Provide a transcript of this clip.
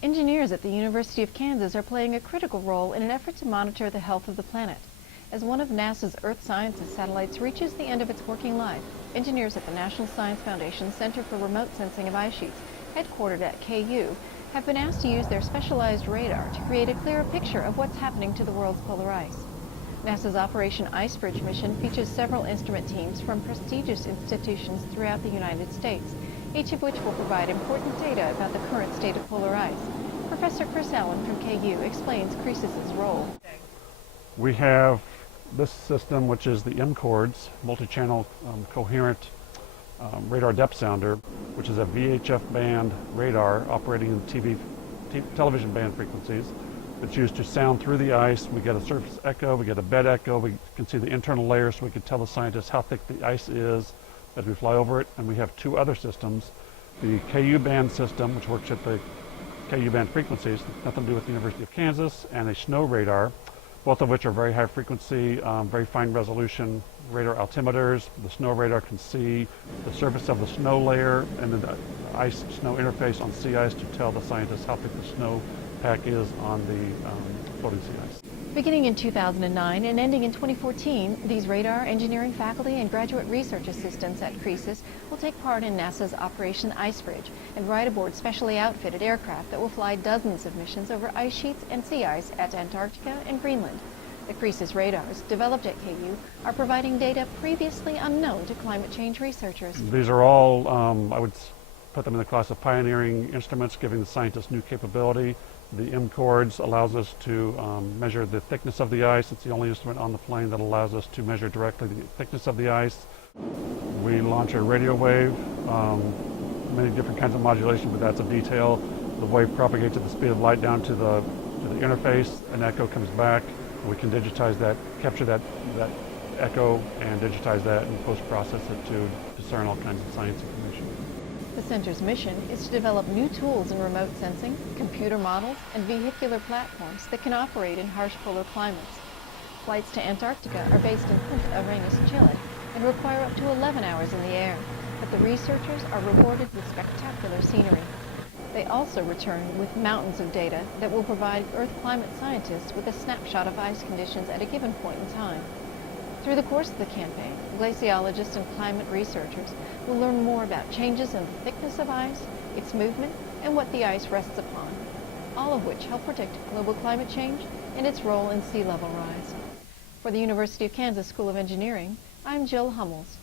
Engineers at the University of Kansas are playing a critical role in an effort to monitor the health of the planet. As one of NASA's Earth Sciences satellites reaches the end of its working life, engineers at the National Science Foundation Center for Remote Sensing of Ice Sheets, headquartered at KU, have been asked to use their specialized radar to create a clearer picture of what's happening to the world's polar ice. NASA's Operation Icebridge mission features several instrument teams from prestigious institutions throughout the United States, each of which will provide important data about the current state of polar ice. Professor Chris Allen from KU explains CReSIS's role. We have this system, which is the MCORDS, multi-channel coherent radar depth sounder, which is a VHF band radar operating in television band frequencies. It's used to sound through the ice. We get a surface echo, we get a bed echo, we can see the internal layers so we can tell the scientists how thick the ice is as we fly over it. And we have two other systems, the KU band system, which works at the KU band frequencies, nothing to do with the University of Kansas, and a snow radar, both of which are very high frequency, very fine resolution radar altimeters. The snow radar can see the surface of the snow layer and the ice-snow interface on sea ice to tell the scientists how thick the snow pack is on the floating sea ice. Beginning in 2009 and ending in 2014, these radar engineering faculty and graduate research assistants at CReSIS will take part in NASA's Operation Icebridge and ride aboard specially outfitted aircraft that will fly dozens of missions over ice sheets and sea ice at Antarctica and Greenland. The CReSIS radars, developed at KU, are providing data previously unknown to climate change researchers. These are all, I would put them in the class of pioneering instruments, giving the scientists new capability. The MCORDS allows us to measure the thickness of the ice. It's the only instrument on the plane that allows us to measure directly the thickness of the ice. We launch a radio wave, many different kinds of modulation, but that's a detail. The wave propagates at the speed of light down to the interface. An echo comes back. We can digitize that, capture that echo and digitize that and post-process it to discern all kinds of science information. The center's mission is to develop new tools in remote sensing, computer models, and vehicular platforms that can operate in harsh polar climates. Flights to Antarctica are based in Punta Arenas, Chile, and require up to 11 hours in the air, but the researchers are rewarded with spectacular scenery. They also return with mountains of data that will provide Earth climate scientists with a snapshot of ice conditions at a given point in time. Through the course of the campaign, glaciologists and climate researchers will learn more about changes in the thickness of ice, its movement, and what the ice rests upon, all of which help predict global climate change and its role in sea level rise. For the University of Kansas School of Engineering, I'm Jill Hummels.